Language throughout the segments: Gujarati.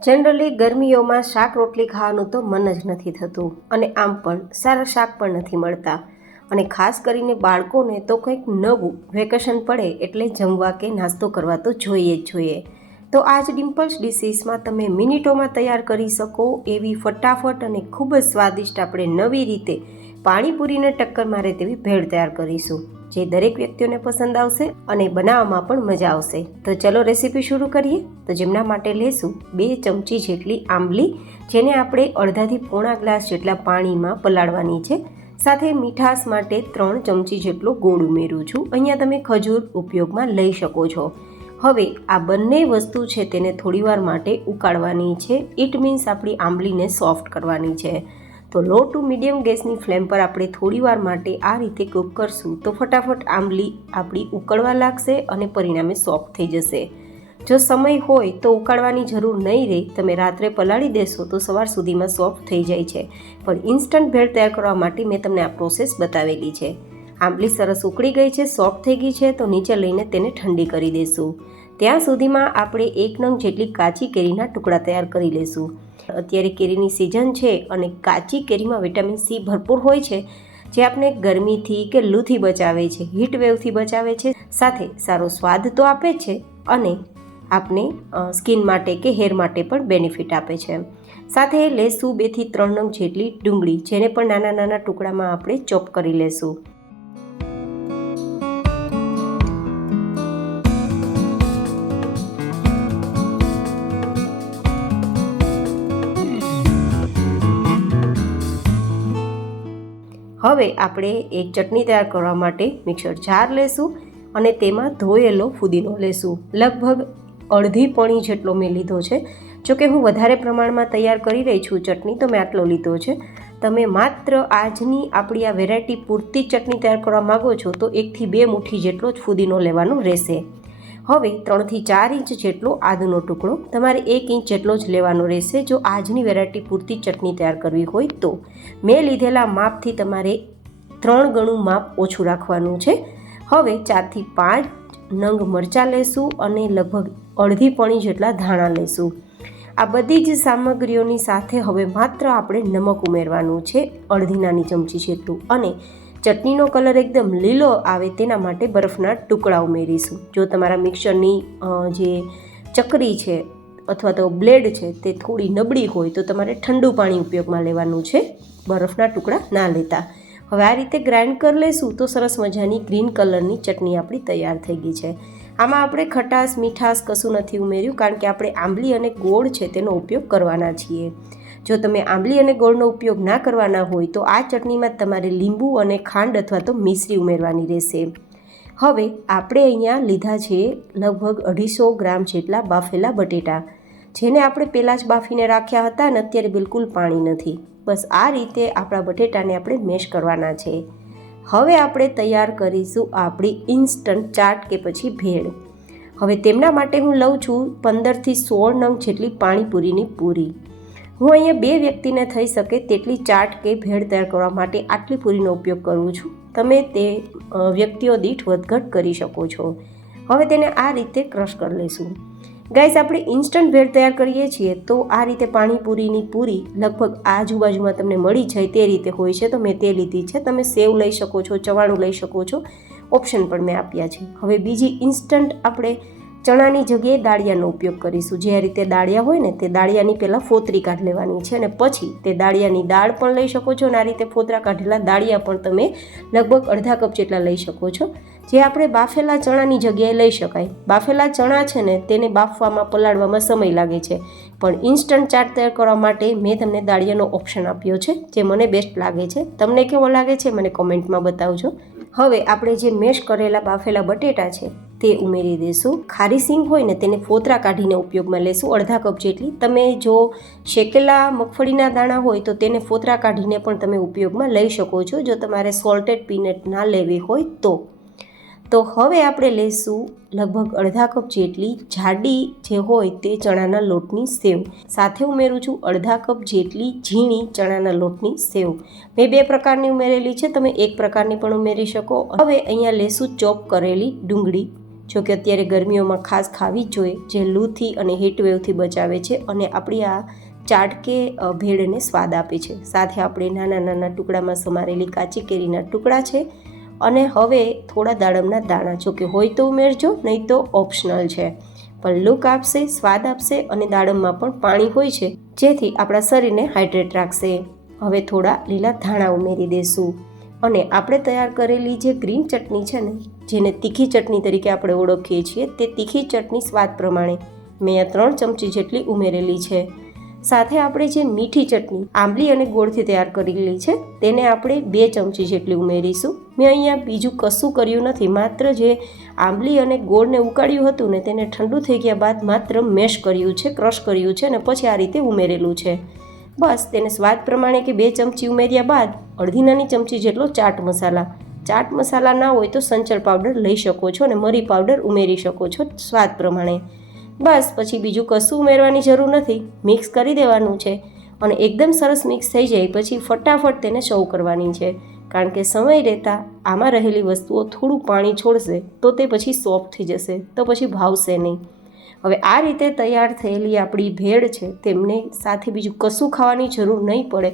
જનરલી ગરમીઓમાં શાક રોટલી ખાવાનું તો મન જ નથી થતું અને આમ પણ સારા શાક પણ નથી મળતા અને ખાસ કરીને બાળકોને તો કંઈક નવું વેકેશન પડે એટલે જમવા કે નાસ્તો કરવા તો જોઈએ જ જોઈએ. તો આજ ડિમ્પલ્સ ડિશીસમાં તમે મિનિટોમાં તૈયાર કરી શકો એવી ફટાફટ અને ખૂબ જ સ્વાદિષ્ટ આપણે નવી રીતે પાણીપુરીને ટક્કર મારે તેવી ભેળ તૈયાર કરીશું, જે દરેક વ્યક્તિઓને પસંદ આવશે અને બનાવવામાં પણ મજા આવશે. તો ચલો રેસીપી શરૂ કરીએ. તો જેમના માટે લેશું 2 ચમચી જેટલી આંબલી, જેને આપણે અડધાથી પોણા ગ્લાસ જેટલા પાણીમાં પલાળવાની છે. સાથે મીઠાશ માટે 3 ચમચી જેટલો ગોળ ઉમેરું છું. અહીંયા તમે ખજૂર ઉપયોગમાં લઈ શકો છો. હવે આ બંને વસ્તુ છે તેને થોડીવાર માટે ઉકાળવાની છે. ઇટ મીન્સ આપણી આંબલીને સોફ્ટ કરવાની છે. તો લો ટુ મીડિયમ ગેસની ફ્લેમ પર આપણે થોડીવાર માટે આ રીતે કૂક કરશું તો ફટાફટ આંબલી આપણી ઉકળવા લાગશે અને પરિણામે સોફ્ટ થઈ જશે. જો સમય હોય તો ઉકાળવાની જરૂર નહીં રહે. તમે રાત્રે પલાળી દેશો તો સવાર સુધીમાં સોફ્ટ થઈ જાય છે. પણ ઇન્સ્ટન્ટ ભેળ તૈયાર કરવા માટે મેં તમને આ પ્રોસેસ બતાવેલી છે. આંબલી સરસ ઉકળી ગઈ છે, સોફ્ટ થઈ ગઈ છે, તો નીચે લઈને તેને ઠંડી કરી દઈશું. ત્યાં સુધીમાં આપણે 1 નંગ જેટલી કાચી કેરીના ટુકડા તૈયાર કરી લઈશું. અત્યારે કેરીની સિઝન છે અને કાચી કેરીમાં વિટામિન સી ભરપૂર હોય છે, જે આપણે ગરમીથી કે લૂથી બચાવે છે, હીટ વેવથી બચાવે છે, સાથે સારો સ્વાદ તો આપે છે અને આપણે સ્કિન માટે કે હેર માટે પણ બેનિફિટ આપે છે. સાથે લેશું 2 થી 3 નંગ જેટલી ડુંગળી, જેને પણ નાના નાના ટુકડામાં આપણે ચોપ કરી લેશું. હવે આપણે એક ચટણી તૈયાર કરવા માટે મિક્સર જાર લેશું અને તેમાં ધોયેલો ફુદીનો લેશું. લગભગ અડધી પણી જેટલો મેં લીધો છે. જોકે હું વધારે પ્રમાણમાં તૈયાર કરી રહી છું ચટણી, તો મેં આટલો લીધો છે. તમે માત્ર આજની આપણી આ વેરાયટી પૂરતી ચટણી તૈયાર કરવા માગો છો તો 1 થી 2 મુઠ્ઠી જેટલો જ ફુદીનો લેવાનો રહેશે. હવે 3 થી 4 ઇંચ જેટલો આદુનો ટુકડો, તમારે 1 ઇંચ જેટલો જ લેવાનો રહેશે જો આજની વેરાયટી પૂરતી ચટણી તૈયાર કરવી હોય તો. મેં લીધેલા માપથી તમારે 3 ગણું માપ ઓછું રાખવાનું છે. હવે 4 થી 5 નંગ મરચાં લેશું અને લગભગ અડધી પણી જેટલા ધાણા લેશું. આ બધી જ સામગ્રીઓની સાથે હવે માત્ર આપણે નમક ઉમેરવાનું છે, અડધી નાની ચમચી જેટલું, અને ચટણીનો કલર એકદમ લીલો આવે તેના માટે બરફના ટુકડા ઉમેરીશું. જો તમારા મિક્સરની જે ચકરી છે અથવા તો બ્લેડ છે તે થોડી નબળી હોય તો તમારે ઠંડુ પાણી ઉપયોગમાં લેવાનું છે, બરફના ટુકડા ના લેતા. હવે આ રીતે ગ્રાઇન્ડ કરી લેશું તો સરસ મજાની ગ્રીન કલરની ચટણી આપણી તૈયાર થઈ ગઈ છે. આમાં આપણે ખટાશ મીઠાશ કશું નથી ઉમેર્યું, કારણ કે આપણે આંબલી અને ગોળ છે તેનો ઉપયોગ કરવાના છીએ. જો તમે આંબલી અને ગોળનો ઉપયોગ ના કરવાના હોય તો આ ચટણીમાં તમારે લીંબુ અને ખાંડ અથવા તો મિશ્રી ઉમેરવાની રહેશે. હવે આપણે અહીંયા લીધા છે લગભગ 250 ગ્રામ જેટલા બાફેલા બટેટા, જેને આપણે પહેલાં જ બાફીને રાખ્યા હતા અને અત્યારે બિલકુલ પાણી નથી. બસ આ રીતે આપણા બટેટાને આપણે મેશ કરવાના છે. હવે આપણે તૈયાર કરીશું આપણી ઇન્સ્ટન્ટ ચાટ કે પછી ભેળ. હવે તેમના માટે હું લઉં છું 15 થી 16 નંગ જેટલી પાણીપુરીની પૂરી. હું અહીંયા 2 વ્યક્તિને થઈ શકે તેટલી ચાટ કે ભેળ તૈયાર કરવા માટે આટલી પૂરીનો ઉપયોગ કરું છું. તમે તે વ્યક્તિઓ દીઠ વધઘટ કરી શકો છો. હવે તેને આ રીતે ક્રશ કરી લઈશું. ગાઈસ, આપણે ઇન્સ્ટન્ટ ભેળ તૈયાર કરીએ છીએ તો આ રીતે પાણીપુરીની પૂરી લગભગ આજુબાજુમાં તમને મળી જાય તે રીતે હોય છે, તો મેં તે લીધી છે. તમે સેવ લઈ શકો છો, ચવાણું લઈ શકો છો, ઓપ્શન પણ મેં આપ્યા છે. હવે બીજી ઇન્સ્ટન્ટ આપણે ચણાની જગ્યાએ દાળિયાનો ઉપયોગ કરીશું. જે આ રીતે દાળિયા હોય ને તે દાળિયાની પહેલાં ફોતરી કાઢી લેવાની છે અને પછી તે દાળિયાની દાળ પણ લઈ શકો છો અને આ રીતે ફોતરા કાઢેલા દાળિયા પણ તમે લગભગ અડધા કપ જેટલા લઈ શકો છો, જે આપણે બાફેલા ચણાની જગ્યાએ લઈ શકાય. બાફેલા ચણા છે ને તેને બાફવામાં પલાળવામાં સમય લાગે છે, પણ ઇન્સ્ટન્ટ ચાટ તૈયાર કરવા માટે મેં તમને દાળિયાનો ઓપ્શન આપ્યો છે, જે મને બેસ્ટ લાગે છે. તમને કેવો લાગે છે મને કોમેન્ટમાં બતાવજો. હવે આપણે જે મેશ કરેલા બાફેલા બટેટા છે તે ઉમેરી દઈશું. ખારી સિંગ હોય ને તેને ફોતરા કાઢીને ઉપયોગમાં લેશું, અડધા કપ જેટલી. તમે જો શેકેલા મગફળીના દાણા હોય તો તેને ફોતરા કાઢીને પણ તમે ઉપયોગમાં લઈ શકો છો, જો તમારે સોલ્ટેડ પીનટ ના લેવી હોય તો. હવે આપણે લઈશું લગભગ અડધા કપ જેટલી જાડી જે હોય તે ચણાના લોટની સેવ. સાથે ઉમેરું છું અડધા કપ જેટલી ઝીણી ચણાના લોટની સેવ. મેં 2 પ્રકારની ઉમેરેલી છે, તમે 1 પ્રકારની પણ ઉમેરી શકો. હવે અહીંયા લઈશું ચોપ કરેલી ડુંગળી. જો કે અત્યારે ગરમીઓમાં ખાસ ખાવી જ જોઈએ, જે લૂથી અને હીટવેવથી બચાવે છે અને આપણી આ ચાટ કે ભેળને સ્વાદ આપે છે. સાથે આપણે નાના નાના ટુકડામાં સમારેલી કાચી કેરીના ટુકડા છે અને હવે થોડા દાડમના દાણા, જો કે હોય તો ઉમેરજો, નહીં તો ઓપ્શનલ છે, પણ લુક આપશે, સ્વાદ આપશે અને દાડમમાં પણ પાણી હોય છે જેથી આપણા શરીરને હાઇડ્રેટ રાખશે. હવે થોડા લીલા ધાણા ઉમેરી દઈશું અને આપણે તૈયાર કરેલી જે ગ્રીન ચટણી છે ને, જેને તીખી ચટણી તરીકે આપણે ઓળખીએ છીએ, તે તીખી ચટણી સ્વાદ પ્રમાણે મેં આ 3 ચમચી જેટલી ઉમેરેલી છે. સાથે આપણે જે મીઠી ચટણી આંબલી અને ગોળથી તૈયાર કરેલી છે તેને આપણે 2 ચમચી જેટલી ઉમેરીશું. મેં અહીંયા બીજું કશું કર્યું નથી, માત્ર જે આંબલી અને ગોળને ઉકાળ્યું હતું ને તેને ઠંડુ થઈ ગયા બાદ માત્ર મેશ કર્યું છે, ક્રશ કર્યું છે અને પછી આ રીતે ઉમેરેલું છે. બસ તેને સ્વાદ પ્રમાણે કે 2 ચમચી ઉમેર્યા બાદ અડધી નાની ચમચી જેટલો ચાટ મસાલા ના હોય તો સંચળ પાવડર લઈ શકો છો અને મરી પાવડર ઉમેરી શકો છો સ્વાદ પ્રમાણે. બસ પછી બીજું કશું ઉમેરવાની જરૂર નથી, મિક્સ કરી દેવાનું છે અને એકદમ સરસ મિક્સ થઈ જાય પછી ફટાફટ તેને સર્વ કરવાની છે, કારણ કે સમય રહેતાં આમાં રહેલી વસ્તુઓ થોડું પાણી છોડશે તો તે પછી સોફ્ટ થઈ જશે, તો પછી ભાવશે નહીં. હવે આ રીતે તૈયાર થયેલી આપણી ભેળ છે તેમને સાથે બીજું કશું ખાવાની જરૂર નહીં પડે.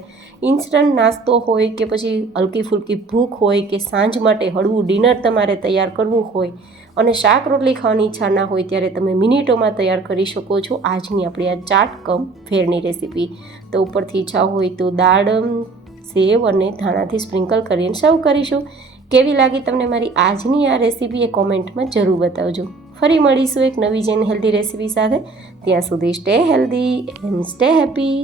ઇન્સ્ટન્ટ નાસ્તો હોય કે પછી હલકી ફૂલકી ભૂખ હોય કે સાંજ માટે હળવું ડિનર તમારે તૈયાર કરવું હોય અને શાક રોટલી ખાવાની ઈચ્છા ના હોય ત્યારે તમે મિનિટોમાં તૈયાર કરી શકો છો આજની આપણી આ ચાટ કમ ભેળની રેસીપી. તો ઉપરથી ઈચ્છા હોય તો દાડમ, સેવ અને ધાણાથી સ્પ્રિંકલ કરીને સર્વ કરીશું. કેવી લાગી તમને મારી આજની આ રેસીપી એ કોમેન્ટમાં જરૂર બતાવજો. ફરી મળીશું એક નવી જેન હેલ્ધી રેસીપી સાથે. ત્યાં સુધી stay healthy and stay happy.